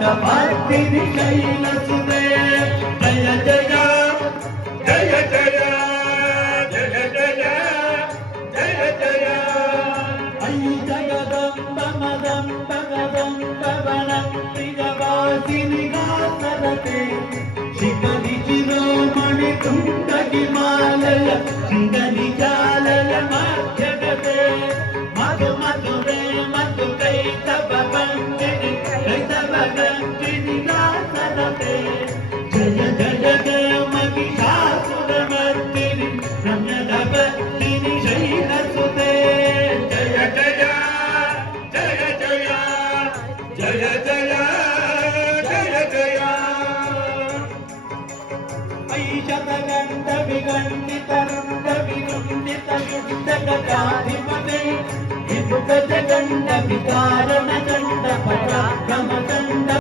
जगपात्रिनि शैलसुते जय जय जय जय जय जय जय जय ऐ जगदम्ब मदम्ब गदम्ब वनप्रियवासिनि गासरते शिखरि शिरोमणि तुङ्गहिमालय शृङ्गनिजालय माध्यगते मधु मधुरे मधु कैतव गङ्गिनि गासरते जय जय जय महिषासुरमर्दिनि रम्यधवत्तिनि शैलसुते जय जय जय जय जय जय जय जय ऐशतगण्ड विगण्डितरुण्ड विरुण्डित युण्डगजाधिपते विमुखजगण्ड विकारणज